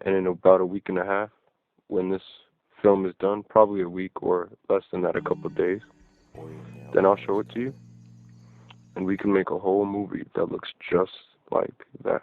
And in about a week and a half, when this film is done, probably a week or less than that, a couple of days, then I'll show it to you, and we can make a whole movie that looks just like that.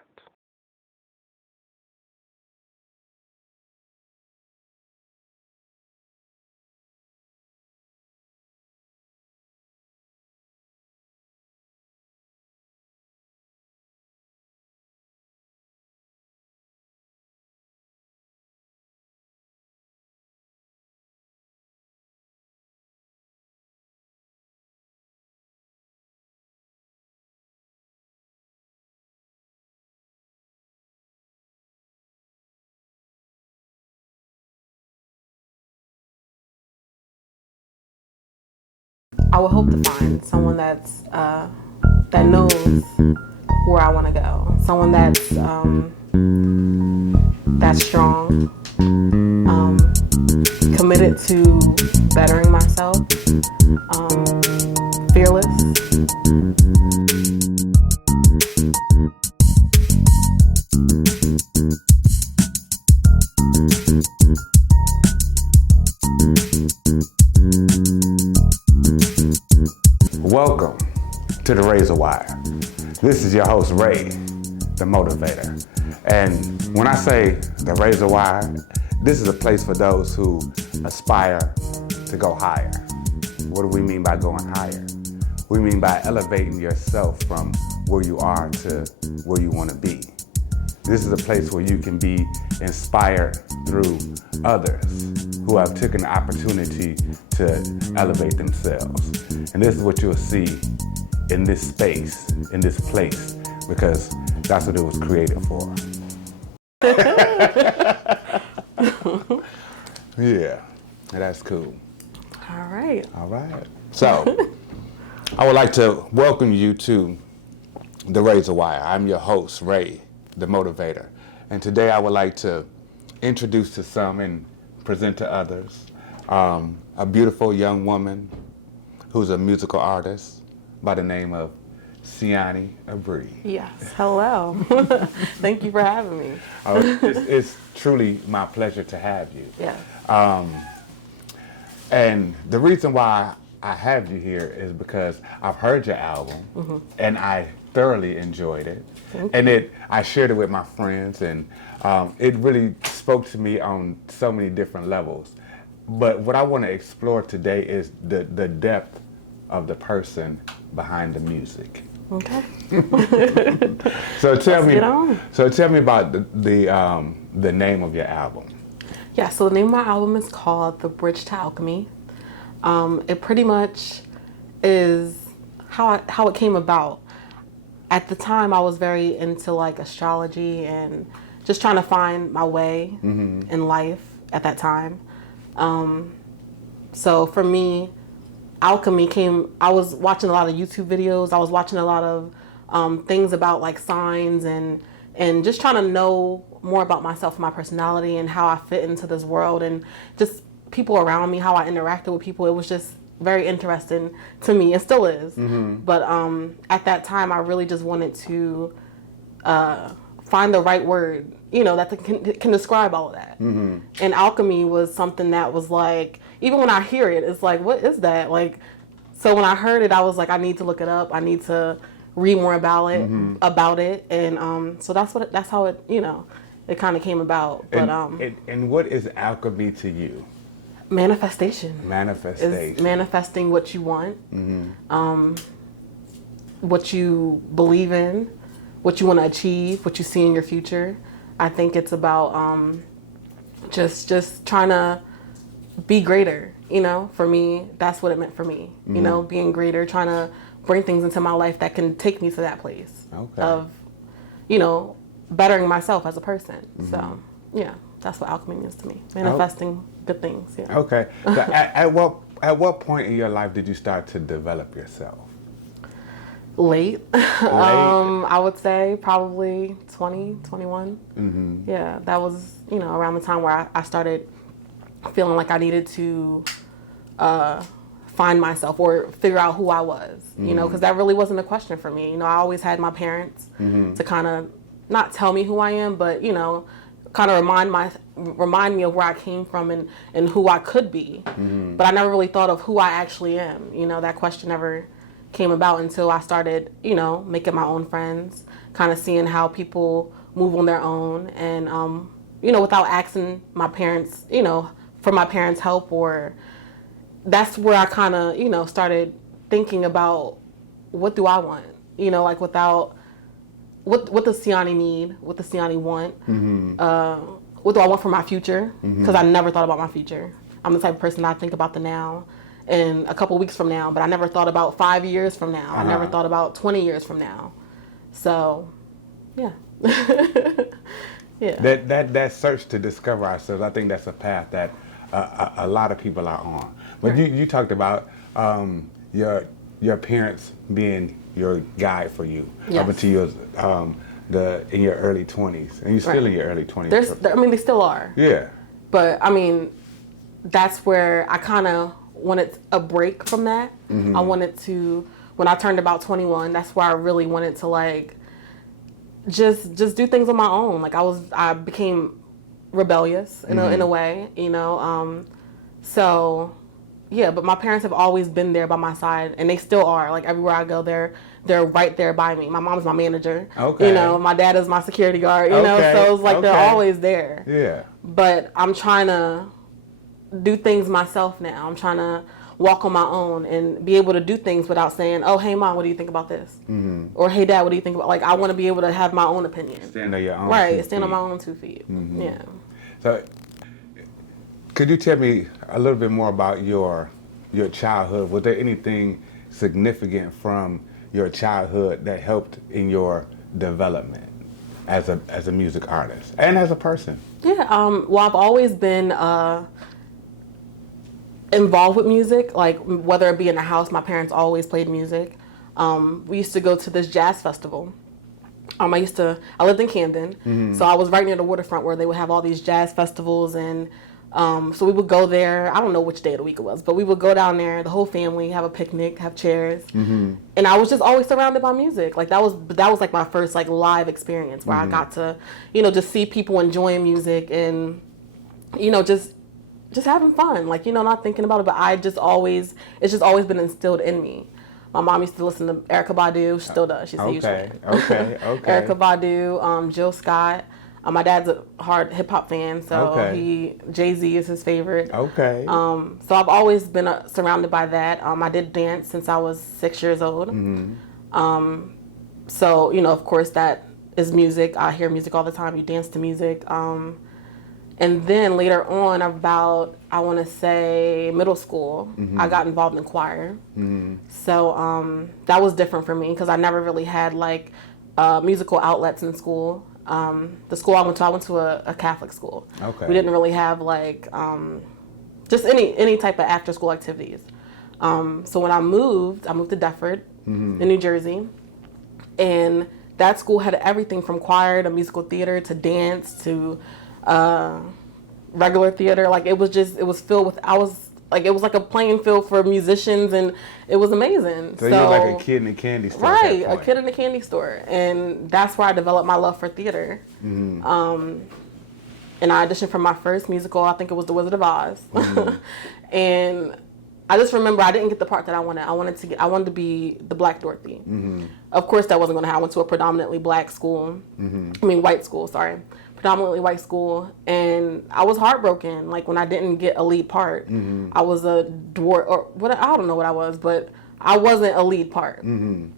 I would hope to find someone that knows where I want to go. Someone that's strong, committed to bettering myself, fearless. Welcome to the Razor Wire. This is your host, Ray, the motivator. And when I say the Razor Wire, this is a place for those who aspire to go higher. What do we mean by going higher? We mean by elevating yourself from where you are to where you want to be. This is a place where you can be inspired through others who have taken the opportunity to elevate themselves. And this is what you'll see in this space, in this place, because that's what it was created for. Yeah, that's cool. All right. All right. So, I would like to welcome you to the Razor Wire. I'm your host, Ray, the motivator. And today I would like to introduce to some and present to others a beautiful young woman who's a musical artist by the name of CIANNI Abri. Yes. Hello. Thank you for having me. It's truly my pleasure to have you. Yes. And the reason why I have you here is because I've heard your album and I thoroughly enjoyed it. I shared it with my friends, and it really spoke to me on so many different levels. But what I want to explore today is the depth of the person behind the music. Okay. So tell me about the name of your album. Yeah, so the name of my album is called The Bridge to Alchemy. It pretty much is how it came about. At the time, I was very into like astrology and just trying to find my way in life at that time. So for me, alchemy came, I was watching a lot of YouTube videos. I was watching a lot of things about like signs and just trying to know more about myself, my personality, and how I fit into this world, and just people around me, how I interacted with people. It was just very interesting to me. It still is. But at that time, I really just wanted to find the right word, that can describe all of that. And alchemy was something that was like, even when I hear it, it's like, what is that? Like, so when I heard it, I was like, I need to look it up. I need to read more about it. And so that's how it, it kind of came about. But and what is alchemy to you? Manifestation. Manifestation. Is manifesting what you want, what you believe in, what you want to achieve, what you see in your future. I think it's about just trying to be greater. For me, that's what it meant for me. Being greater, trying to bring things into my life that can take me to that place of, bettering myself as a person. So, yeah, that's what alchemy means to me. Manifesting good things. Yeah. Okay. So at what point in your life did you start to develop yourself? Late. I would say probably 20, 21. Yeah, that was, around the time where I started feeling like I needed to find myself or figure out who I was, because that really wasn't a question for me. I always had my parents to kind of not tell me who I am, but, kind of remind me of where I came from and who I could be. But I never really thought of who I actually am. You know, that question never came about until I started, you know, making my own friends, kind of seeing how people move on their own, and you know, without asking my parents, you know, for my parents' help. Or that's where I kind of, you know, started thinking about, what do I want? You know, like, without, what does CIANNI need? What does CIANNI want? What do I want for my future? Because I never thought about my future. I'm the type of person that I think about the now and a couple weeks from now, but I never thought about 5 years from now. I never thought about 20 years from now. So, yeah. Yeah. That search to discover ourselves, I think that's a path that a lot of people are on. But you talked about your parents being your guide for you up until you was in your early 20s, and you're still in your early 20s. I mean, they still are. Yeah. But I mean, that's where I kind of wanted a break from that. I wanted to, when I turned about 21, that's where I really wanted to, like, just do things on my own. Like, I became rebellious in a way, you know. So yeah, but my parents have always been there by my side, and they still are. Like, everywhere I go, they're right there by me. My mom's my manager. Okay. You know, my dad is my security guard. You know, so it's like they're always there. Yeah. But I'm trying to do things myself now. I'm trying to walk on my own and be able to do things without saying, "Oh, hey, mom, what do you think about this?" Or, "Hey, dad, what do you think about?" Like, I want to be able to have my own opinion. Stand on your own. Right. Stand on my own 2 feet. Yeah. So, could you tell me a little bit more about your childhood? Was there anything significant from your childhood that helped in your development as a music artist and as a person? Yeah. Well, I've always been involved with music. Like, whether it be in the house, my parents always played music. We used to go to this jazz festival. I lived in Camden, so I was right near the waterfront where they would have all these jazz festivals, and so we would go there. I don't know which day of the week it was, but we would go down there, the whole family, have a picnic, have chairs, and I was just always surrounded by music. Like, that was like my first, like, live experience where I got to, you know, just see people enjoying music and, you know, just having fun. Like, you know, not thinking about it, but it's just always been instilled in me. My mom used to listen to Erykah Badu. She still does. She's a huge fan. Okay. Erykah Badu, Jill Scott. My dad's a hard hip hop fan, so Jay-Z is his favorite. Okay. So I've always been surrounded by that. I did dance since I was 6 years old. So, you know, of course, that is music. I hear music all the time. You dance to music. And then later on, about, I want to say, middle school, I got involved in choir. So that was different for me because I never really had, like, musical outlets in school. The school I went to a Catholic school. Okay. We didn't really have, like, just any type of after school activities. So when I moved to Deptford in New Jersey, and that school had everything from choir to musical theater to dance to regular theater. Like, it was filled with, it was like a playing field for musicians, and it was amazing. So you were like a kid in a candy store. Right, a kid in a candy store. And that's where I developed my love for theater. And I auditioned for my first musical, I think it was The Wizard of Oz. And I just remember I didn't get the part that I wanted. I wanted to be the Black Dorothy. Of course that wasn't going to happen. I went to a predominantly black school. White school, sorry. Predominantly white school, and I was heartbroken. Like, when I didn't get a lead part, I was a dwarf, or what, I don't know what I was, but I wasn't a lead part. And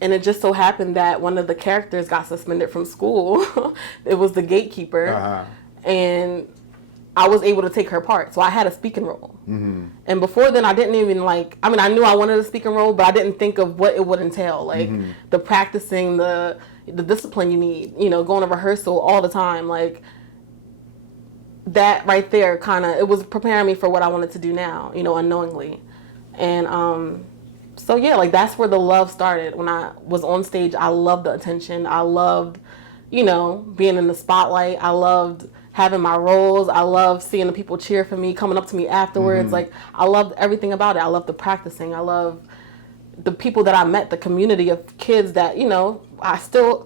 it just so happened that one of the characters got suspended from school. It was the gatekeeper, and I was able to take her part, so I had a speaking role. And before then, I didn't even, like, I mean, I knew I wanted a speaking role, but I didn't think of what it would entail, like the practicing, the discipline you need, you know, going to rehearsal all the time, like, that right there it was preparing me for what I wanted to do now, you know, unknowingly. And so yeah, like, that's where the love started. When I was on stage, I loved the attention. I loved, you know, being in the spotlight. I loved having my roles. I loved seeing the people cheer for me, coming up to me afterwards. Like, I loved everything about it. I loved the practicing. I loved the people that I met, the community of kids that, you know,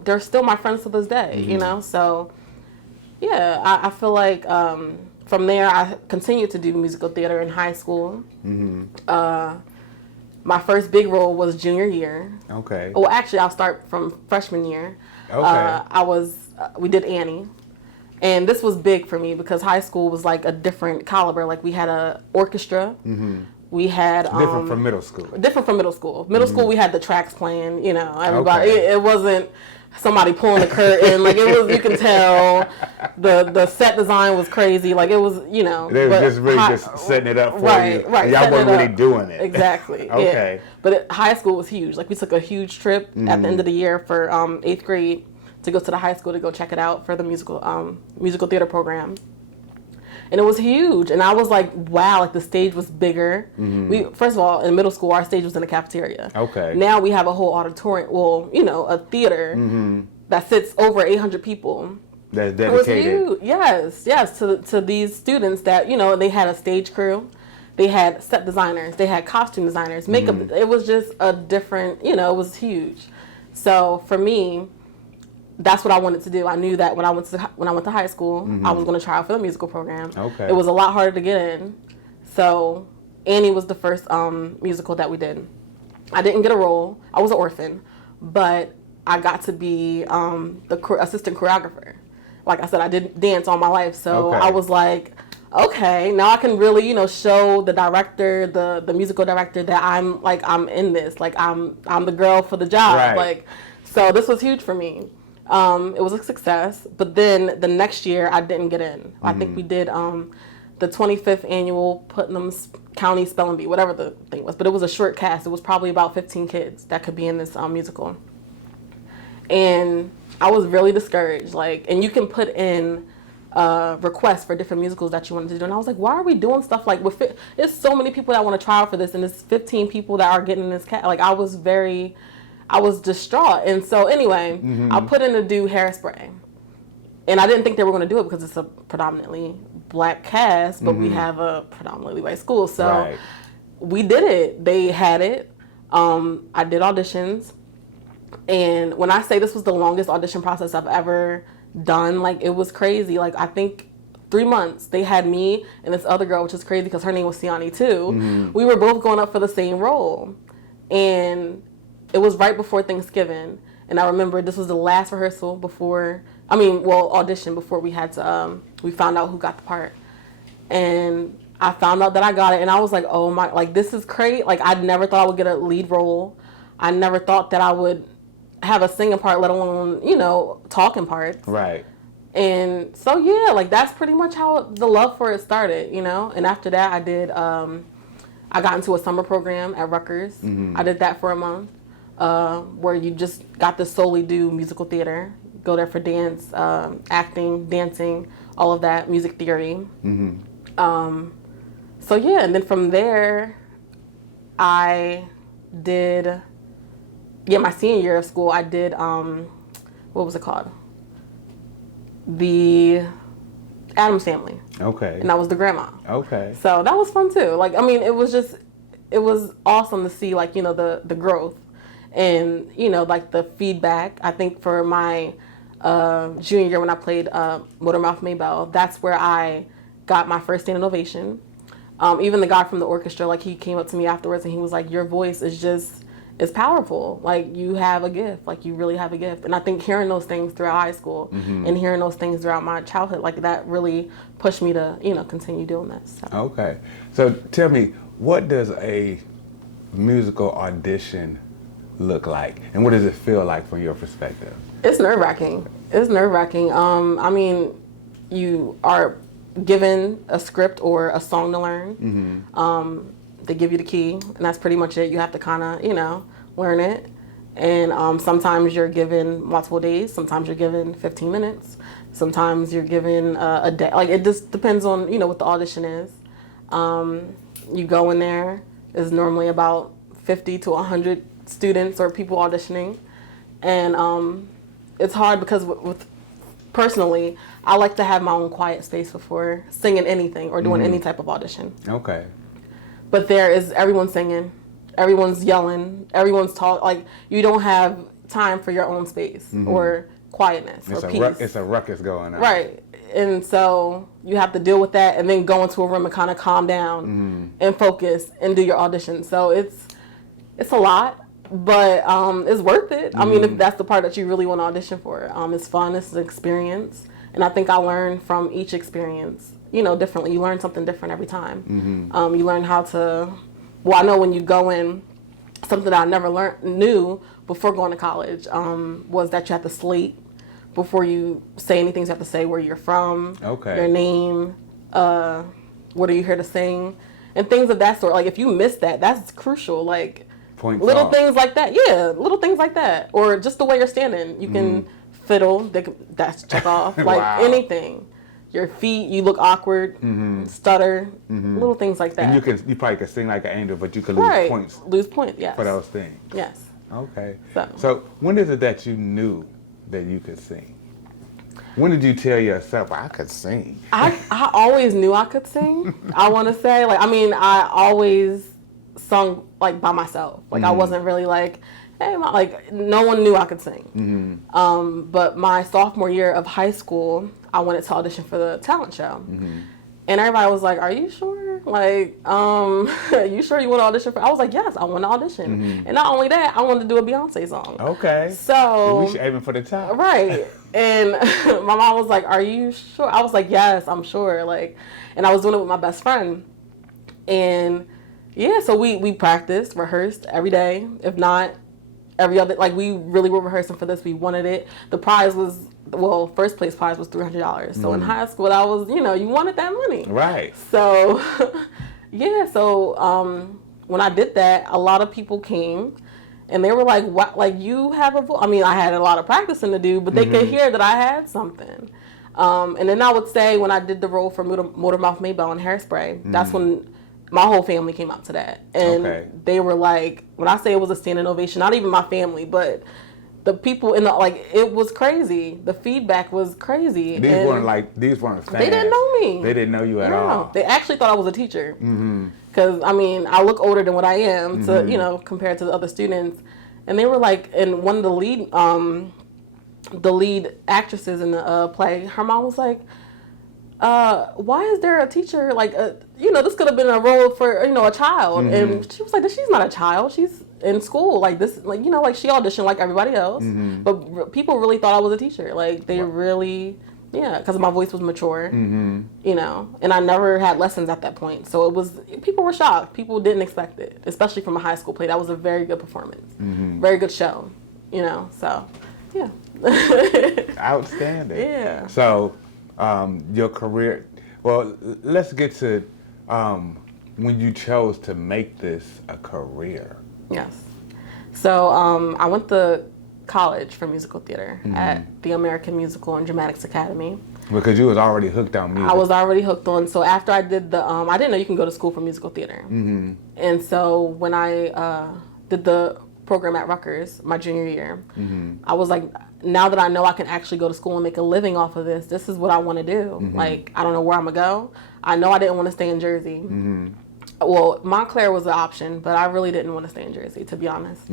they're still my friends to this day, you know? So Yeah, I feel like from there I continued to do musical theater in high school. My first big role was junior year. Okay. Well, actually, I'll start from freshman year. Okay. We did Annie. And this was big for me because high school was like a different caliber. Like we had a orchestra. We had Different from middle school. Different from middle school. Middle school, we had the tracks playing. You know, everybody. Okay. It wasn't somebody pulling the curtain. Like it was, you can tell the set design was crazy. Like it was, you know. They were just really just setting it up for you. Right. Y'all weren't really doing it. Exactly. Okay. Yeah. But high school was huge. Like we took a huge trip at the end of the year for 8th grade to go to the high school to go check it out for the musical theater program. And it was huge. And I was like, wow, like the stage was bigger. We first of all, in middle school, our stage was in the cafeteria. Okay. Now we have a whole auditorium, well, you know, a theater that sits over 800 people. That's It was dedicated. huge. Yes, to these students that, you know, they had a stage crew. They had set designers. They had costume designers, makeup. It was just a different, you know, it was huge. So for me, that's what I wanted to do. I knew that when I went to high school, I was going to try out for the musical program. Okay. It was a lot harder to get in. So Annie was the first musical that we did. I didn't get a role. I was an orphan, but I got to be the assistant choreographer. Like I said, I did dance all my life, so Okay. I was like, okay, now I can really, you know, show the director, the musical director, that I'm in this. Like I'm the girl for the job. Right. Like, so this was huge for me. It was a success, but then the next year I didn't get in. I think we did the 25th annual Putnam County Spelling Bee, whatever the thing was, but it was a short cast. It was probably about 15 kids that could be in this musical. And I was really discouraged. Like, and you can put in requests for different musicals that you wanted to do. And I was like, why are we doing stuff like there's so many people that want to try out for this, and there's 15 people that are getting in this cast. Like, I was distraught. And so anyway, I put in to do Hairspray. And I didn't think they were going to do it because it's a predominantly black cast, but we have a predominantly white school. So we did it. They had it. I did auditions. And when I say this was the longest audition process I've ever done, like it was crazy. Like I think 3 months they had me and this other girl, which is crazy because her name was CIANNI too. We were both going up for the same role. And it was right before Thanksgiving, and I remember this was the last rehearsal audition before we had to, we found out who got the part. And I found out that I got it, and I was like, oh my, like this is crazy. Like I never thought I would get a lead role. I never thought that I would have a singing part, let alone, you know, talking parts. Right. And so, yeah, like that's pretty much how the love for it started, you know? And after that, I did, I got into a summer program at Rutgers. I did that for a month. Where you just got to solely do musical theater, go there for dance, acting, dancing, all of that, music theory. So yeah, and then from there, I did, my senior year of school, I did, what was it called? The Addams Family. Okay. And I was the grandma. Okay. So that was fun too. Like, I mean, it was awesome to see, like, you know, the growth. And, you know, like the feedback. I think for my junior year when I played Motormouth Maybelle, that's where I got my first standing ovation. Even the guy from the orchestra, like he came up to me afterwards and he was like, your voice is it's powerful. Like you have a gift. Like you really have a gift. And I think hearing those things throughout high school and hearing those things throughout my childhood, like that really pushed me to, you know, continue doing that. So. Okay. So tell me, what does a musical audition look like, and what does it feel like from your perspective? It's nerve-wracking. I mean, you are given a script or a song to learn. They give you the key, and that's pretty much it. You have to kind of, you know, learn it. And sometimes you're given multiple days. Sometimes you're given 15 minutes. Sometimes you're given a day. Like it just depends on, you know, what the audition is. You go in there. It's normally about 50 to 100 students or people auditioning, and it's hard because with personally, I like to have my own quiet space before singing anything or doing any type of audition. Okay. But everyone's singing, everyone's yelling, everyone's talking. Like you don't have time for your own space or quietness or peace. It's a ruckus going on. Right. And so you have to deal with that and then go into a room and kind of calm down and focus and do your audition. So it's a lot, but it's worth it. I mean, if that's the part that you really want to audition for. It's fun, it's an experience. And I think I learned from each experience, differently. You learn something different every time. You learn how to, I know when you go in, something that I never knew before going to college was that you have to slate. Before you say anything, you have to say where you're from, your name, what are you here to sing, and things of that sort. Like, if you miss that, that's crucial. Like, Points little off. things like that. Yeah, little things like that. Or just the way you're standing. You can fiddle, that's check off. Like, anything. Your feet, you look awkward, stutter, little things like that. And you probably could sing like an angel, but you could lose points. Lose points, yes. For those things. Yes. Okay. So when is it that you knew that you could sing? When did you tell yourself, I could sing? I always knew I could sing. I want to say, I always sung like by myself. Like I wasn't really like, hey, no one knew I could sing. But my sophomore year of high school, I wanted to audition for the talent show. And everybody was like, are you sure? Like, you sure you want to audition for? I was like, yes, I want to audition. And not only that, I wanted to do a Beyonce song. Okay. So we should aim for the top. Right. And my mom was like, are you sure? I was like, yes, I'm sure. Like, and I was doing it with my best friend. And yeah, so we practiced, rehearsed every day. If not, every other, like we really were rehearsing for this. We wanted it. The prize was, first place prize was $300. So in high school, that was, you wanted that money. Right. So, yeah. So when I did that, a lot of people came. And they were like, "What? Like you have a voice?" I mean, I had a lot of practicing to do, but they could hear that I had something. And then I would say when I did the role for Motormouth Maybelle in Hairspray, that's when my whole family came out to that, and they were like, when I say it was a standing ovation, not even my family, but the people in the it was crazy. The feedback was crazy. These weren't fans. They didn't know me. They didn't know you at all. They actually thought I was a teacher. Because, I mean, I look older than what I am to, compared to the other students. And they were like, and one of the lead actresses in the play, her mom was like, why is there a teacher, this could have been a role for, a child. And she was like, she's not a child. She's in school. Like, this, she auditioned like everybody else. But people really thought I was a teacher. Like, they really... Yeah, because my voice was mature, and I never had lessons at that point. So people were shocked. People didn't expect it, especially from a high school play. That was a very good performance, very good show, so, yeah. Outstanding. Yeah. So, your career, let's get to when you chose to make this a career. Yes. So, I went to college for musical theater at the American Musical and Dramatics Academy. Because you was already hooked on music. I was already hooked on. So after I did I didn't know you can go to school for musical theater. And so when I did the program at Rutgers my junior year, I was like, now that I know I can actually go to school and make a living off of this is what I want to do. Like, I don't know where I'm gonna go. I know I didn't want to stay in Jersey. Well, Montclair was an option, but I really didn't want to stay in Jersey, to be honest.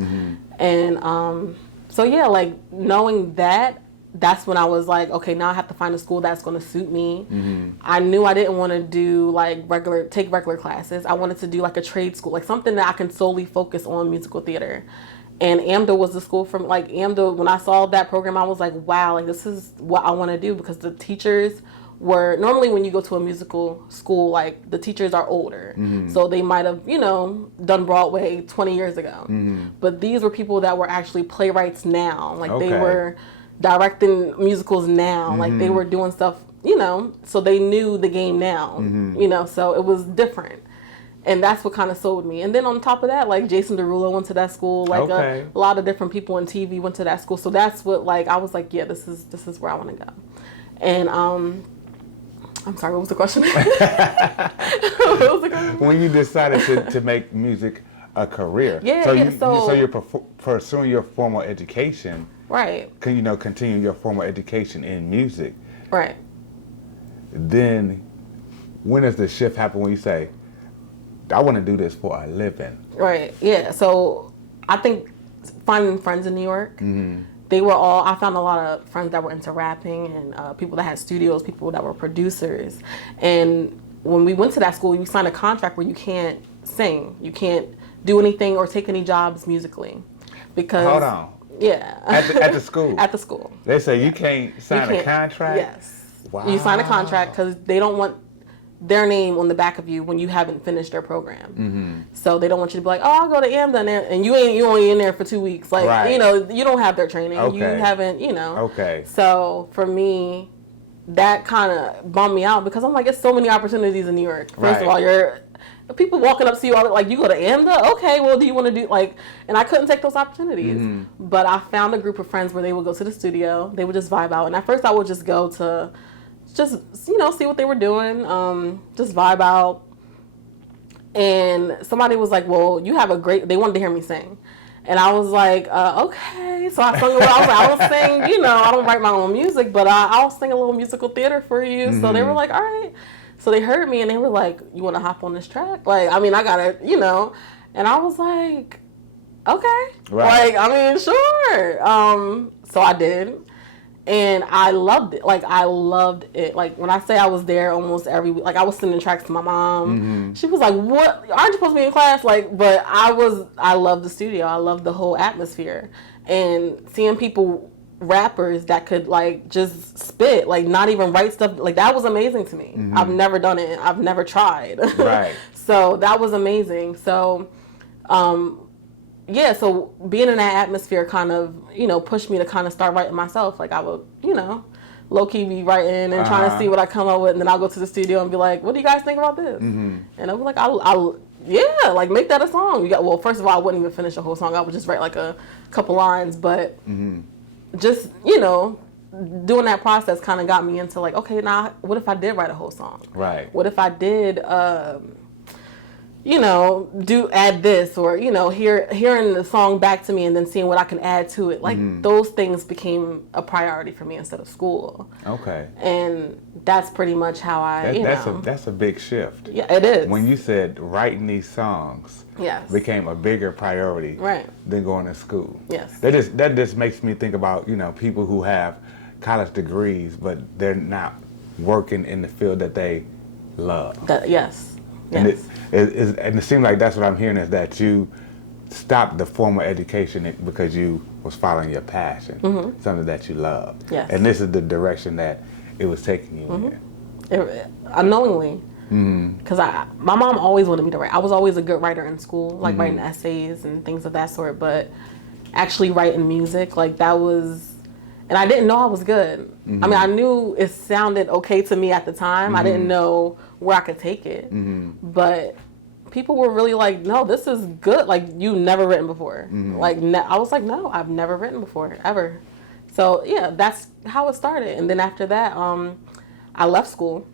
And so yeah, knowing that's when I was like, okay, now I have to find a school that's going to suit me. I knew I didn't want to do take regular classes. I wanted to do a trade school, something that I can solely focus on musical theater. And AMDA was the school from AMDA. When I saw that program, I was like, wow, this is what I want to do, because the teachers were normally, when you go to a musical school, the teachers are older, so they might have done Broadway 20 years ago, but these were people that were actually playwrights now, they were directing musicals now, they were doing stuff, so they knew the game now, so it was different. And that's what kind of sold me. And then on top of that, Jason Derulo went to that school. A lot of different people on TV went to that school. So that's what I was like, yeah, this is where I want to go. And I'm sorry, what was the question? When you decided to make music a career. So you're pursuing your formal education. Right. Continue your formal education in music. Right. Then when does the shift happen when you say, I want to do this for a living? Right. Yeah. So I think finding friends in New York I found a lot of friends that were into rapping and people that had studios, people that were producers. And when we went to that school, you signed a contract where you can't sing, you can't do anything or take any jobs musically. Because Hold on. yeah. At the school? At the school. They say you can't sign a contract? Yes. Wow. You sign a contract because they don't want their name on the back of you when you haven't finished their program. Mm-hmm. So they don't want you to be like, oh, I'll go to AMDA, and you only in there for 2 weeks. Like, right. you know, you don't have their training. Okay. You haven't, you know. Okay. So for me, that kind of bummed me out because I'm like, it's so many opportunities in New York. First of all, you're people walking up to you all like, you go to AMDA? Okay, well, do you want to do like, and I couldn't take those opportunities. Mm-hmm. But I found a group of friends where they would go to the studio, they would just vibe out. And at first I would just go to just, you know, see what they were doing, just vibe out. And somebody was like, well, you have a great, they wanted to hear me sing. And I was like, okay. So I sung, I'll sing, you know, I don't write my own music, but I'll sing a little musical theater for you. Mm-hmm. So they were like, all right. So they heard me and they were like, you want to hop on this track? Like, I mean, I got to, you know. And I was like, okay. Right. Like, I mean, sure. So I did. And I loved it. Like, I loved it. Like, when I say I was there almost every week, like, I was sending tracks to my mom. Mm-hmm. She was like, what? Aren't you supposed to be in class? Like, but I loved the studio. I loved the whole atmosphere. And seeing people, rappers that could, like, just spit, like, not even write stuff, like, that was amazing to me. Mm-hmm. I've never done it. I've never tried. Right. So that was amazing. So, yeah, so being in that atmosphere kind of, you know, pushed me to kind of start writing myself. Like, I would, you know, low-key be writing and trying to see what I come up with, and then I'll go to the studio and be like, what do you guys think about this? Mm-hmm. And I'll be like, yeah, like, make that a song. Well, first of all, I wouldn't even finish a whole song. I would just write, like, a couple lines, but just, you know, doing that process kind of got me into, like, okay, now, what if I did write a whole song? Right. What if I did, you know, add this, or, you know, hearing the song back to me and then seeing what I can add to it. Like, those things became a priority for me instead of school. Okay. And that's pretty much how that's a big shift. Yeah, it is. When you said writing these songs became a bigger priority than going to school. Yes. That just makes me think about, you know, people who have college degrees, but they're not working in the field that they love. Yes. And it seems like that's what I'm hearing, is that you stopped the formal education because you was following your passion, something that you loved. Yes. And this is the direction that it was taking you in. Unknowingly. Because my mom always wanted me to write. I was always a good writer in school, like writing essays and things of that sort, but actually writing music, like, that was... And I didn't know I was good. I mean, I knew it sounded okay to me at the time. I didn't know where I could take it. But people were really like, no, this is good. Like, you've never written before. Like, I was like, no, I've never written before, ever. So, yeah, that's how it started. And then after that, I left school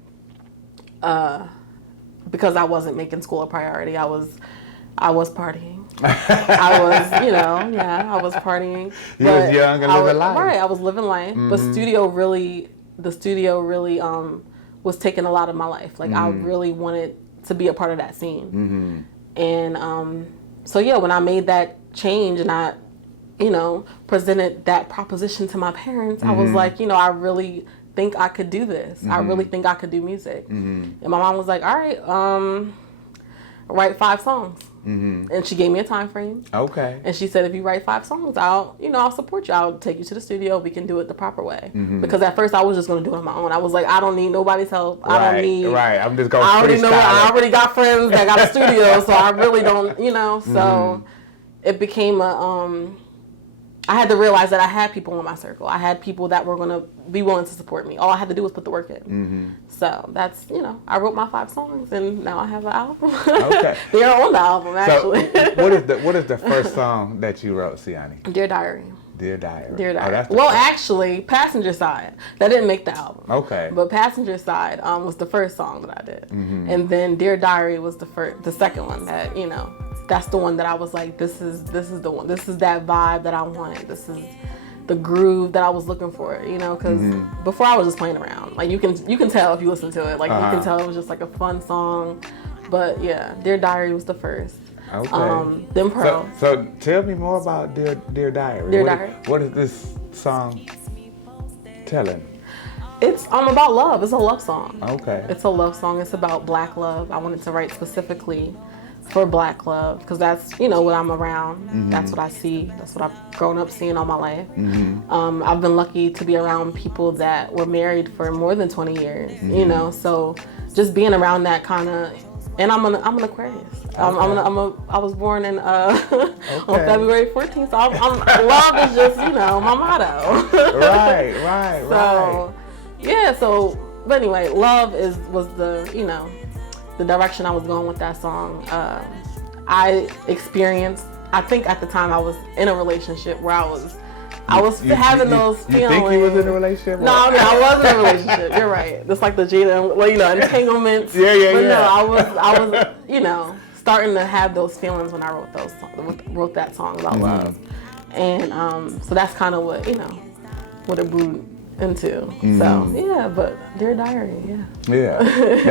because I wasn't making school a priority. I was partying. I was, you know, I was partying. You was young and living life. Right, I was living life. But the studio really was taking a lot of my life. Like, I really wanted to be a part of that scene. And so, yeah, when I made that change and I, you know, presented that proposition to my parents, I was like, you know, I really think I could do this. I really think I could do music. And my mom was like, all right, write 5 songs. And she gave me a time frame. Okay. And she said, if you write 5 songs, I'll support you. I'll take you to the studio. We can do it the proper way. Because at first I was just going to do it on my own. I was like, I don't need nobody's help. I don't need... Right, I'm just going to I already got friends that got a studio, so I really don't, you know. So it became I had to realize that I had people in my circle. I had people that were going to be willing to support me. All I had to do was put the work in. So that's, you know, I wrote my 5 songs and now I have an album. Okay. They're on the album, actually. So what is the first song that you wrote, CIANNI? Dear Diary. Dear Diary. Dear Diary. Well, actually, Passenger Side. That didn't make the album. Okay. But Passenger Side was the first song that I did. And then Dear Diary was the second one that, you know, that's the one that I was like, this is the one. This is that vibe that I wanted. This is the groove that I was looking for, you know, because before I was just playing around. Like, you can tell if you listen to it. Like, you can tell it was just like a fun song. But yeah, Dear Diary was the first. Okay. Them Pearls. So tell me more about Dear Diary. Dear Diary. What is this song telling? It's about love. It's a love song. Okay. It's a love song. It's about black love. I wanted to write specifically for black love because that's, what I'm around. Mm-hmm. That's what I see. That's what I've grown up seeing all my life. Mm-hmm. I've been lucky to be around people that were married for more than 20 years, Mm-hmm. So just being around that kind of, and I'm an Aquarius. Okay. I was born in on February 14th. So love is just my motto. right. So yeah. So but anyway, love was the the direction I was going with that song. I experienced. I think at the time I was in a relationship where I was having those feelings. You think you was in a relationship? No, I wasn't in a relationship. You're right. Just like the Jada, entanglements. Yeah. But no, I was, starting to have those feelings when I wrote that song about love, and so that's kind of what what it brewed into. So yeah, but Dear Diary, yeah.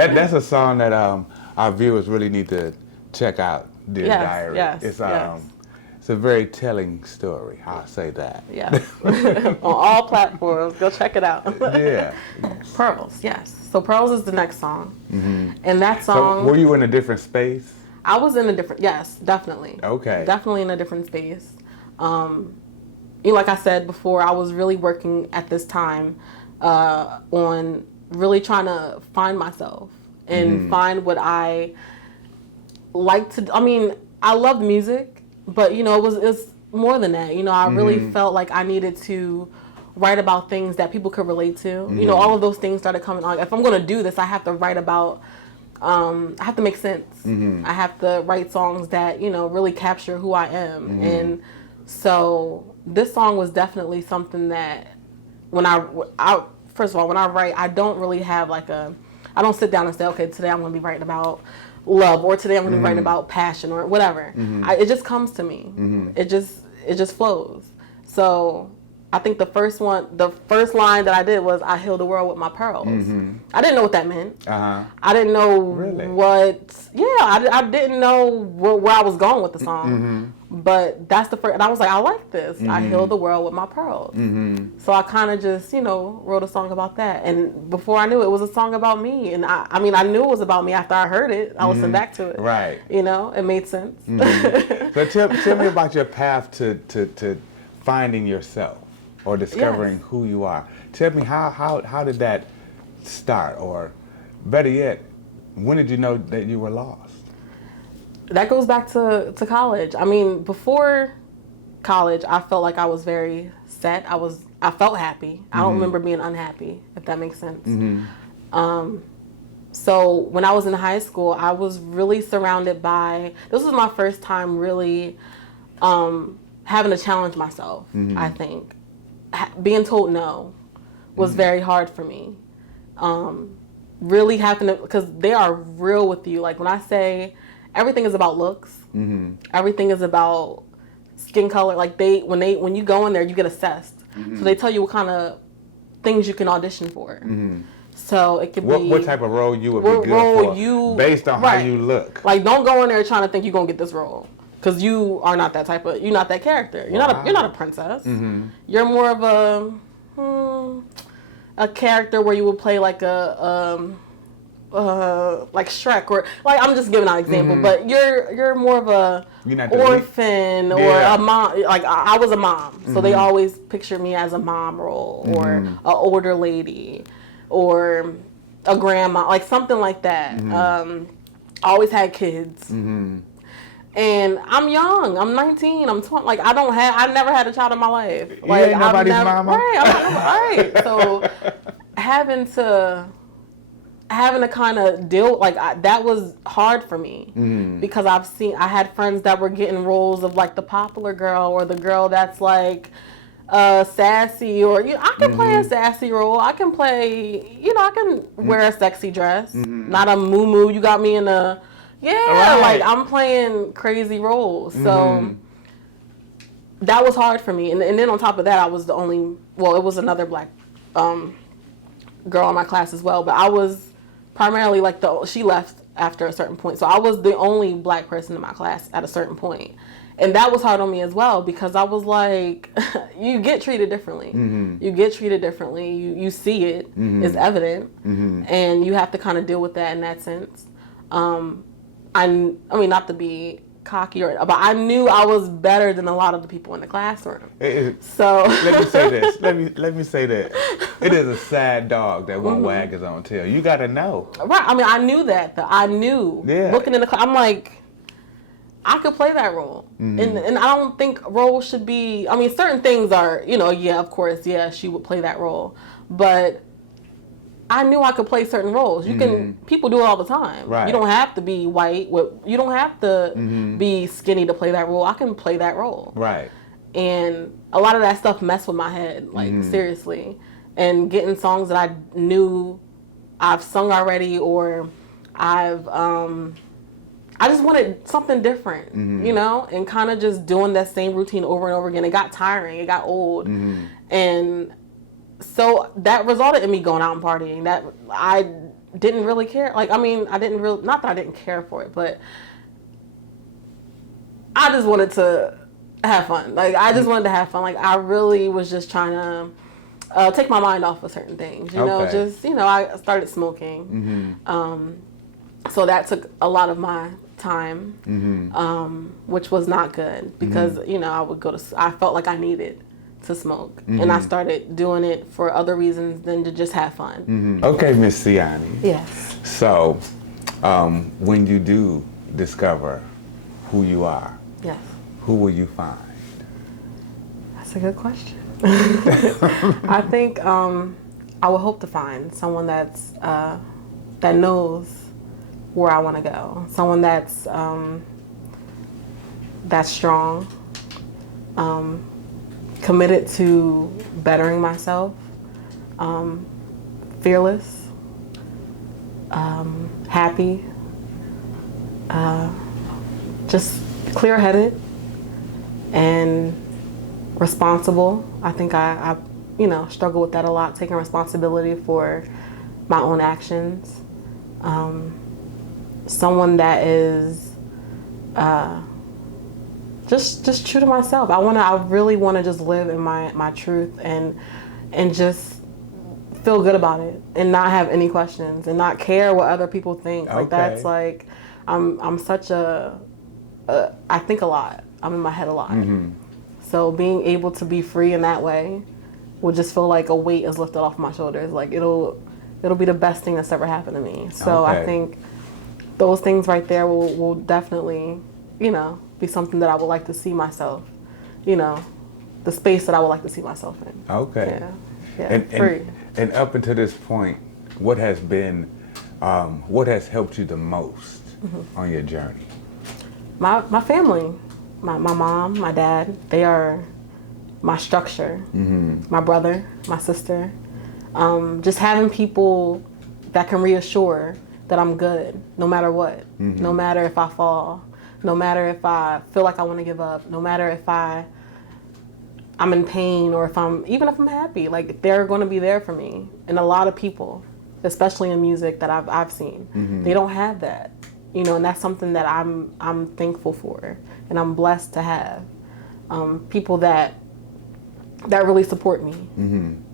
That's a song that our viewers really need to check out. Dear Diary. Yes, It's a very telling story. I'll say that. Yes. On all platforms, go check it out. Yeah. Pearls, yes. So Pearls is the next song, and that song. So were you in a different space? I was in a different. Yes, definitely. Okay. Definitely in a different space. Like I said before, I was really working at this time on really trying to find myself and find what I like to. I mean, I love music. But it's more than that. I really felt like I needed to write about things that people could relate to. All of those things started coming on. If I'm going to do this, I have to write about. I have to make sense. I have to write songs that really capture who I am. And so this song was definitely something that when I first of all when I write, I don't really have I don't sit down and say, okay, today I'm going to be writing about love, or today I'm going to be writing about passion, or whatever. It just comes to me. It just flows. So I think the first line that I did was, "I heal the world with my pearls." I didn't know what that meant. I didn't know what. Yeah, I didn't know where I was going with the song. But that's the first, and I was like, I like this. I heal the world with my pearls. So I kind of just, wrote a song about that. And before I knew it was a song about me. And I knew it was about me after I heard it. I listened back to it. Right. It made sense. So tell me about your path to finding yourself or discovering who you are. Tell me how did that start, or better yet, when did you know that you were lost? That goes back to college. I mean, before college, I felt like I was very set. I felt happy. I don't remember being unhappy, if that makes sense. So when I was in high school, I was really surrounded by, this was my first time really having to challenge myself, I think. Being told no was very hard for me. Really having to, because they are real with you. Like when I say, everything is about looks. Everything is about skin color. Like when you go in there, you get assessed. So they tell you what kind of things you can audition for. So it could be what type of role you would be good for, based on how you look. Like don't go in there trying to think you're gonna get this role, because you are not that you're not that character. You're not a princess. You're more of a character where you would play like like Shrek, or like, I'm just giving an example, but you're more of a orphan or a mom. Like I was a mom, so they always pictured me as a mom role, or an older lady, or a grandma, like something like that. I always had kids, and I'm young. I'm 19. I'm 20. Like I never had a child in my life. Like ain't nobody's mama. Right. So having to kind of deal, that was hard for me, because I had friends that were getting roles of like the popular girl, or the girl that's like sassy, or I can play a sassy role. I can play, I can wear a sexy dress, not a moo-moo. You got me in a like I'm playing crazy roles. So that was hard for me, and then on top of that, I was the only. Well, it was another black girl in my class as well, but I was primarily like she left after a certain point. So I was the only black person in my class at a certain point. And that was hard on me as well, because I was like, you get treated differently. You get treated differently. You see it. It's evident. And you have to kind of deal with that in that sense. I mean, not to be cocky, but I knew I was better than a lot of the people in the classroom. So let me say this. Let me say that. It is a sad dog that won't wag his own tail. You got to know. Right. I mean, I knew that. I knew. Yeah. Looking in the class, I'm like, I could play that role. And I don't think roles should be, I mean, certain things are, yeah, of course, yeah, she would play that role. But I knew I could play certain roles. You can, people do it all the time. Right. You don't have to be white. You don't have to be skinny to play that role. I can play that role. Right. And a lot of that stuff messed with my head, like seriously. And getting songs that I knew I've sung already, or I just wanted something different, and kind of just doing that same routine over and over again. It got tiring. It got old. And so that resulted in me going out and partying. That I didn't really care. Like, I mean, I didn't really, not that I didn't care for it, but I just wanted to have fun. Like, I just wanted to have fun. Like, I really was just trying to take my mind off of certain things, I started smoking. So that took a lot of my time, which was not good, because, I would I felt like I needed to smoke. And I started doing it for other reasons than to just have fun. Okay, Miss CIANNI. Yes. So, when you do discover who you are, Yes. who will you find? That's a good question. I think I would hope to find someone that's that knows where I want to go. Someone that's strong, committed to bettering myself, fearless, happy, just clear-headed and responsible. I think I struggle with that a lot, taking responsibility for my own actions. Someone that is just true to myself. I really want to just live in my truth and just feel good about it and not have any questions and not care what other people think. Like, that's like, I'm such I think a lot. I'm in my head a lot. So being able to be free in that way will just feel like a weight is lifted off my shoulders. Like, it'll be the best thing that's ever happened to me. So I think those things right there will definitely, be something that I would like to see myself, the space that I would like to see myself in. Okay. Yeah. Free. And up until this point, what has helped you the most on your journey? My family, my mom, my dad, they are my structure. My brother, my sister. Just having people that can reassure that I'm good, no matter what. No matter if I fall, no matter if I feel like I want to give up, no matter if I'm in pain, or even if I'm happy. Like, they're going to be there for me. And a lot of people, especially in music that I've seen, they don't have that. And that's something that I'm thankful for, and I'm blessed to have. People that really support me,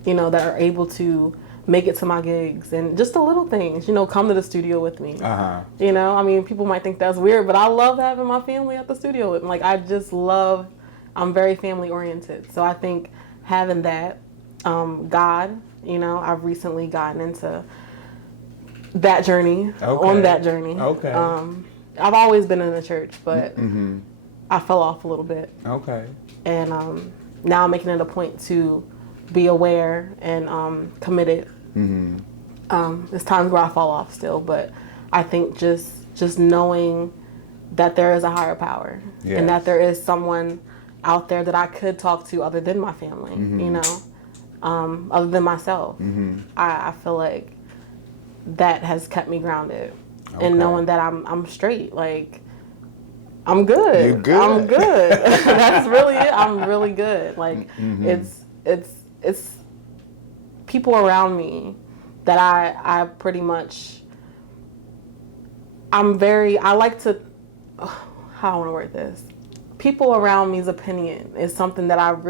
that are able to make it to my gigs, and just the little things, come to the studio with me. I mean, people might think that's weird, but I love having my family at the studio with me. Like, I'm very family oriented. So I think having that, God, I've recently gotten into that journey, on that journey. Okay. I've always been in the church, but I fell off a little bit. Okay. And now I'm making it a point to be aware and committed. There's times where I fall off still, but I think just knowing that there is a higher power, and that there is someone out there that I could talk to other than my family, other than myself. I feel like that has kept me grounded, and knowing that I'm straight. Like, I'm good. You're good. I'm good. That's really it. I'm really good. Like, it's people around me that I pretty much I like to, how I want to word this. People around me's opinion is something that I've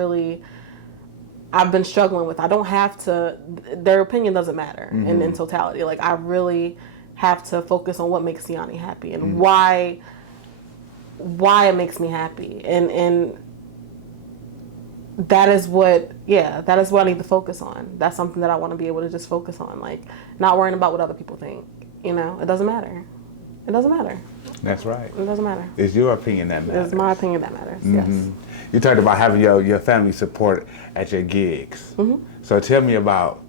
been struggling with. I don't have to, their opinion doesn't matter in totality. Like, I really have to focus on what makes CIANNI happy and why it makes me happy. And that is what I need to focus on. That's something that I want to be able to just focus on. Like, not worrying about what other people think. You know, it doesn't matter. It doesn't matter. That's right. It doesn't matter. It's your opinion that matters. It's my opinion that matters, yes. You talked about having your family support at your gigs. So tell me about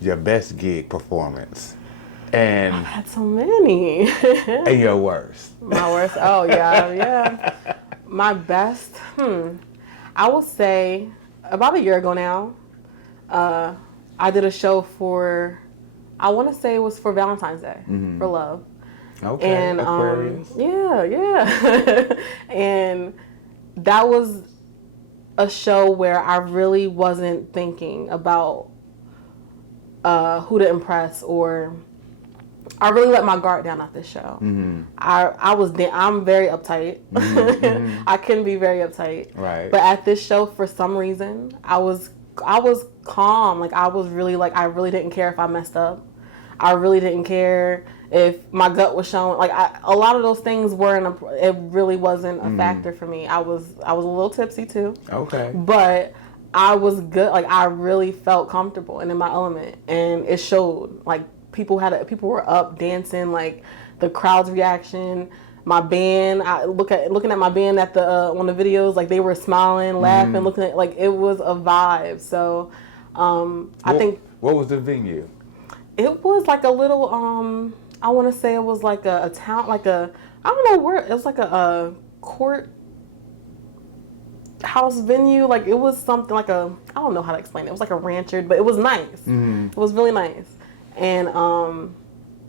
your best gig performance. And I've had so many. And your worst. My worst, oh yeah. My best, I will say about a year ago now, I did a show for, I want to say it was for Valentine's Day, for love. Okay, And Aquarius. yeah. And that was a show where I really wasn't thinking about who to impress, or I really let my guard down at this show. I'm very uptight. I can be very uptight. Right. But at this show, for some reason, I was calm. Like, I was really like, I really didn't care if I messed up. I really didn't care if my gut was showing. Like, a lot of those things it really wasn't a factor for me. I was a little tipsy too. Okay. But I was good. Like, I really felt comfortable and in my element, and it showed. Like, people were up dancing. Like, the crowd's reaction. My band, looking at my band at the on the videos, like, they were smiling, laughing, looking at, like, it was a vibe. So, I think. What was the venue? It was like a little, I want to say it was like a town, like I don't know where, it was like a court house venue. Like, it was something like I don't know how to explain it. It was like a rancher, but it was nice. It was really nice. And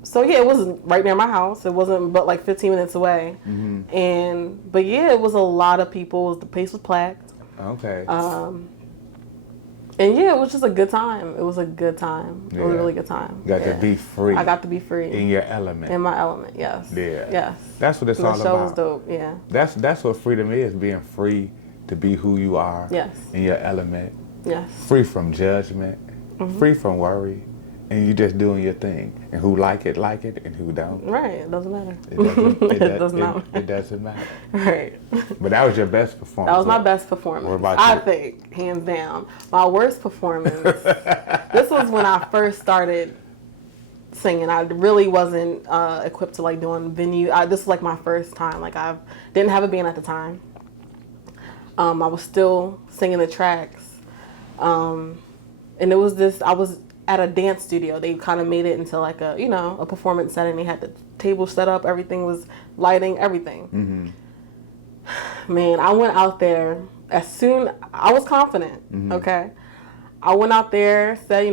so yeah, it was right near my house. It wasn't but like 15 minutes away. But yeah, it was a lot of people. The place was packed. Okay. And yeah, it was just a good time. It was a good time. It was a really good time. You got to be free. I got to be free. In your element. In my element, yes. Yeah. Yes. That's what it's all about. The show was dope, yeah. That's what freedom is, being free to be who you are. Yes. In your element. Yes. Free from judgment. Free from worry. And you just doing your thing. And who like it, and who don't. Right, it doesn't matter. It doesn't matter. Right. But that was your best performance. That was my best performance. What about I you? think, hands down. My worst performance, this was when I first started singing. I really wasn't equipped to, like, doing venue. This was like my first time. Like, I didn't have a band at the time. I was still singing the tracks. And it was I was at a dance studio. They kind of made it into like a performance setting. They had the table set up, everything was lighting, everything. Man, I went out there I was confident, okay? I went out there, said,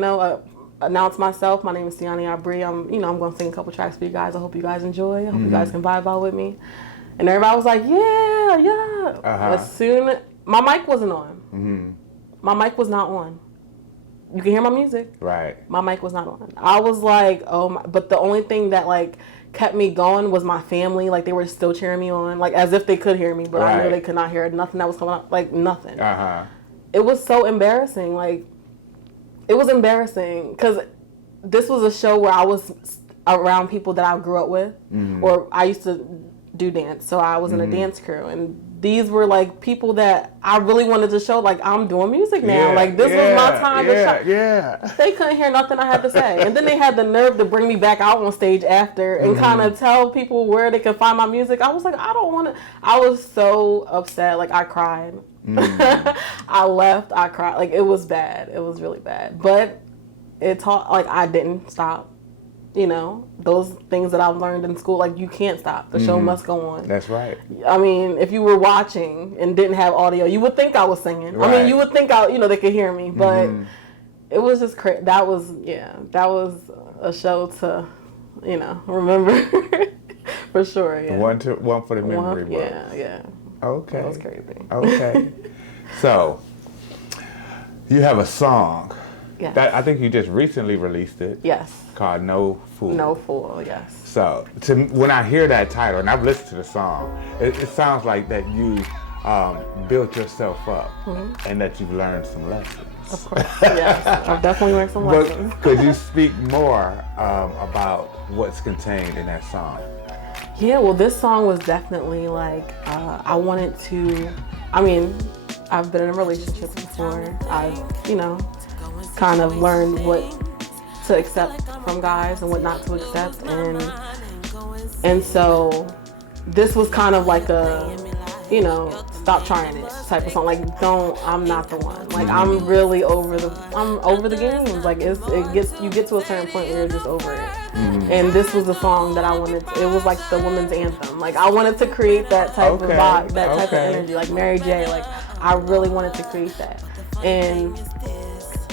announced myself. My name is CIANNI Abri. I'm going to sing a couple tracks for you guys. I hope you guys enjoy. I hope you guys can vibe out with me. And everybody was like, yeah. As soon, my mic wasn't on. My mic was not on. You can hear my music. Right. My mic was not on. I was like, oh my, but the only thing that, like, kept me going was my family. Like, they were still cheering me on, like, as if they could hear me, but I knew they could not hear it. Nothing that was coming up, like, nothing. It was so embarrassing. Like, it was embarrassing because this was a show where I was around people that I grew up with, or I used to do dance, so I was in a dance crew, and these were like people that I really wanted to show, like, I'm doing music now. Like, this was my time to show. They couldn't hear nothing I had to say. And then they had the nerve to bring me back out on stage after and kind of tell people where they could find my music. I was like, I don't want to. I was so upset. Like, I cried. I left. I cried. Like, it was bad. It was really bad. But it taught, like, I didn't stop. Those things that I've learned in school, like, you can't stop. The show must go on. That's right. I mean, if you were watching and didn't have audio, you would think I was singing. Right. I mean, you would think they could hear me, but it was just crazy. That was a show to, remember for sure. Yeah. One for the memory book. Yeah. Okay. That was crazy. Okay. So, you have a song Yes. I think you just recently released it. Yes. Called No Fool. No Fool, yes. So when I hear that title, and I've listened to the song, it sounds like that you built yourself up and that you've learned some lessons. Of course, yes. I've definitely learned some lessons. Could you speak more about what's contained in that song? Yeah, well, this song was definitely like, I wanted to, I mean, I've been in a relationship before. I've, kind of learned what to accept from guys and what not to accept. And so this was kind of like a, stop trying it type of song. Like, I'm not the one. Like, I'm really over the game. Like, you get to a certain point where you're just over it. And this was a song that I wanted. It was like the women's anthem. Like, I wanted to create that type of vibe, that type of energy. Like Mary J. Like, I really wanted to create that. And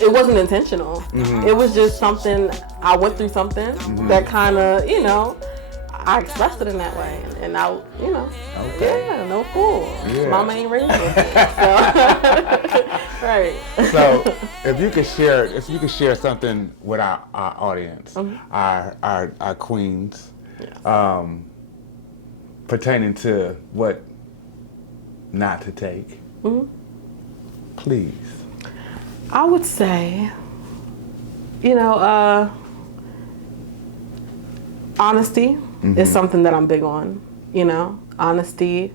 it wasn't intentional. It was just something, I went through something that kind of, I expressed it in that way. And I, yeah, no fool. Yeah. Mama ain't raised no fool. So, right. So if you could share something with our audience, our queens, Yes. Pertaining to what not to take, please. I would say, honesty is something that I'm big on. Honesty.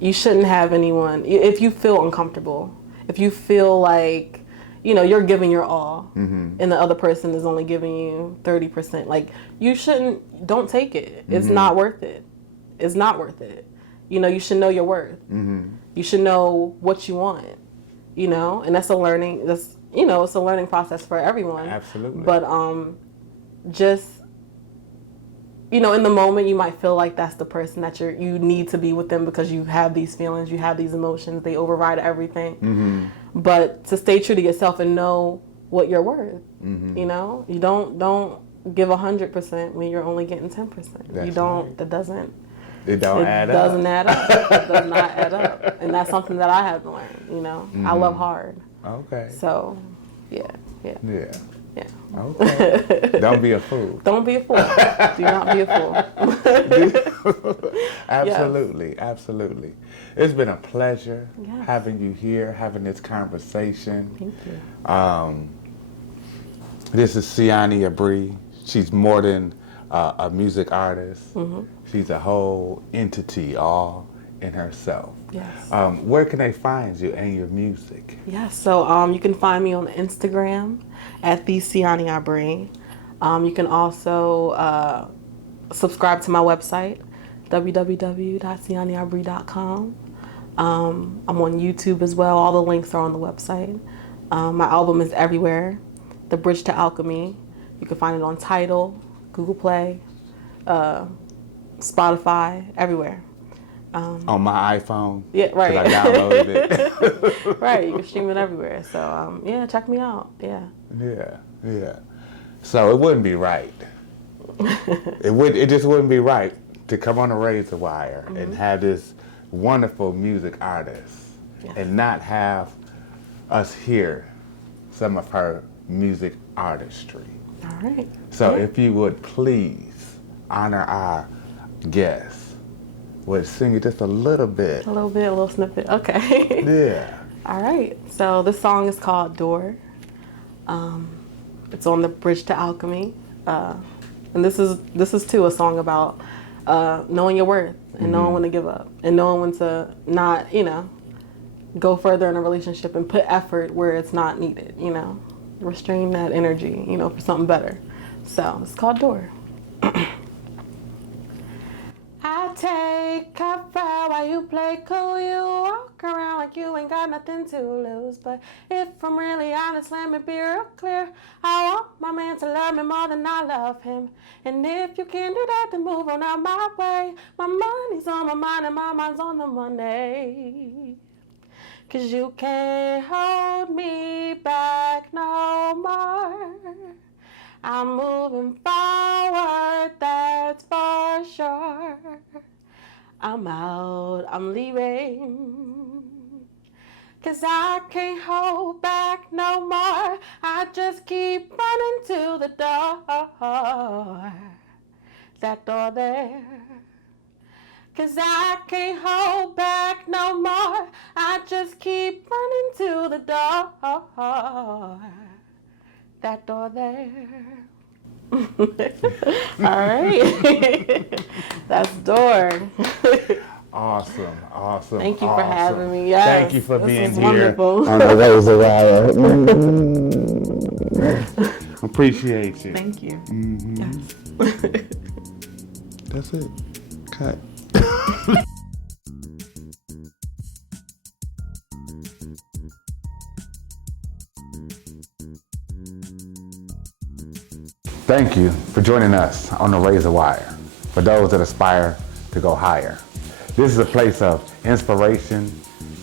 You shouldn't have anyone, if you feel uncomfortable, if you feel like, you're giving your all and the other person is only giving you 30%, like, don't take it. It's not worth it. It's not worth it. You should know your worth. You should know what you want, and it's a learning process for everyone. Absolutely. But just, in the moment you might feel like that's the person that you need to be with them because you have these feelings, you have these emotions, they override everything. But to stay true to yourself and know what you're worth. You don't give 100% when you're only getting 10%. That's right. That doesn't. It doesn't add up. It does not add up. And that's something that I have to learn, I love hard. Okay. So, yeah. Yeah. Yeah. Okay. Don't be a fool. Don't be a fool. Do not be a fool. Absolutely. Yes. Absolutely. It's been a pleasure Yes. having you here, having this conversation. Thank you. This is CIANNI Abri. She's more than a music artist. She's a whole entity all in herself. Yes. Where can they find you and your music? Yes. So you can find me on Instagram at the CIANNI Abri. You can also subscribe to my website, www.cianniabri.com. I'm on YouTube as well. All the links are on the website. My album is everywhere. The Bridge to Alchemy. You can find it on Tidal, Google Play, Spotify, everywhere. On my iPhone. Yeah, right. 'Cause I downloaded it. Right, you can stream it everywhere. So yeah, check me out. Yeah. Yeah. So it wouldn't be right. It just wouldn't be right to come on a Razor Wire and have this wonderful music artist and not have us hear some of her music artistry. All right. So if you would please honor our guest, would sing it just a little bit. A little snippet. Okay. Yeah. All right. So this song is called Door. It's on the Bridge to Alchemy. And this is too a song about knowing your worth and knowing when to give up and knowing when to not, go further in a relationship and put effort where it's not needed, restrain that energy, for something better. So it's called Door. I take cover while you play cool. You walk around like you ain't got nothing to lose. But if I'm really honest, let me be real clear. I want my man to love me more than I love him. And if you can't do that, then move on out my way. My money's on my mind and my mind's on the money. 'Cause you can't hold me back no more. I'm moving forward, that's for sure. I'm out, I'm leaving. 'Cause I can't hold back no more. I just keep running to the door. That door there. 'Cause I can't hold back no more. I just keep running to the door. That door there. All right. That's door. Awesome. Thank you for having me. Yes. Thank you for being here wonderful. on the RAYZORWIRE. Appreciate you. Thank you. Yes. That's it. Cut. Thank you for joining us on the RAYZORWIRE, for those that aspire to go higher. This is a place of inspiration,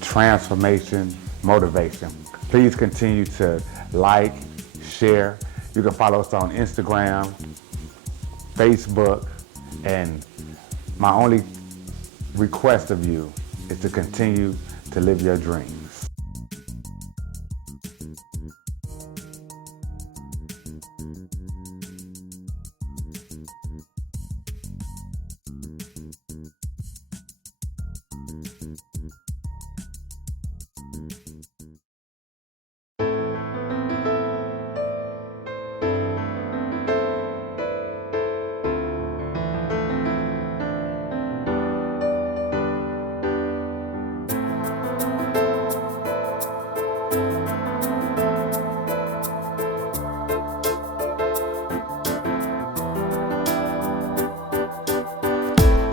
transformation, motivation. Please continue to like, share. You can follow us on Instagram, Facebook, and my only request of you is to continue to live your dreams.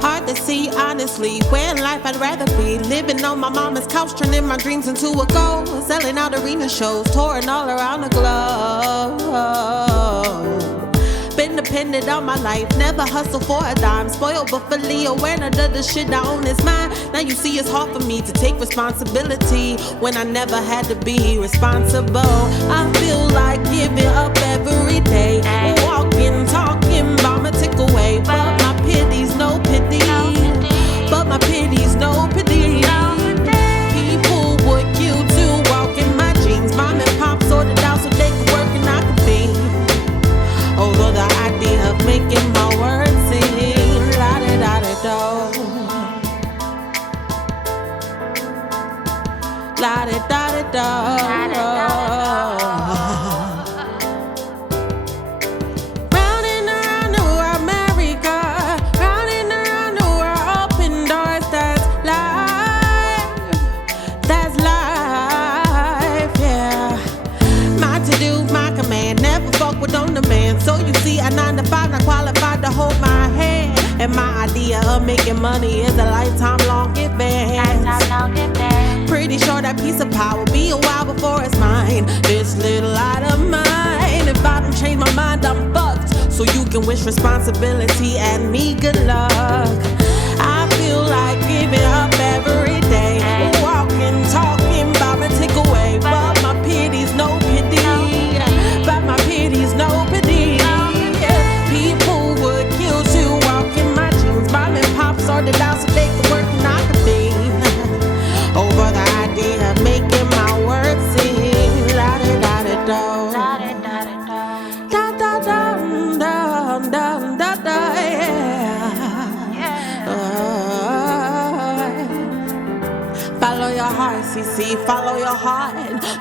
Hard to see, honestly, where in life I'd rather be. Living on my mama's couch, turning my dreams into a goal. Selling out arena shows, touring all around the globe. Been dependent on my life, never hustle for a dime. Spoiled but fully aware none of the shit I own is mine. Now you see it's hard for me to take responsibility when I never had to be responsible. I feel like giving up every day. Walking, talking, bout my tick away. But my pity's no pity. But my pity's no pity. People would kill to walk in my jeans. Mom and pop sorted out so they could work and I could feed. Although the idea of making my words sing, la-da-da-da-do, la-da-da-da-do. Round and around the world, America. Round and around the world, open doors. That's life. That's life, yeah. My to-do, my command. Never fuck with on demand. So you see, a 9 to 5 not qualified to hold my hand. And my idea of making money is a lifetime long advance. Pretty sure that piece of pie will be a while before it's mine. This little light of mine. If I don't change my mind, I'm fucked. So you can wish responsibility and me good luck. I feel like giving up every day. Walking, talking, about my take away. But my pity's no pity. But my pity's no pity. People would kill to walk in my jeans. Mom and pop sorted out so they could work and I could feed. Over the idea of making my words sing. La-da-da-da-do. Da-da-dum-dum-dum-da-da, yeah. Follow your heart, CC, follow your heart.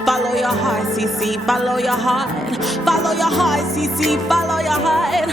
Follow your heart, CC, follow your heart. Follow your heart, CC, follow your heart.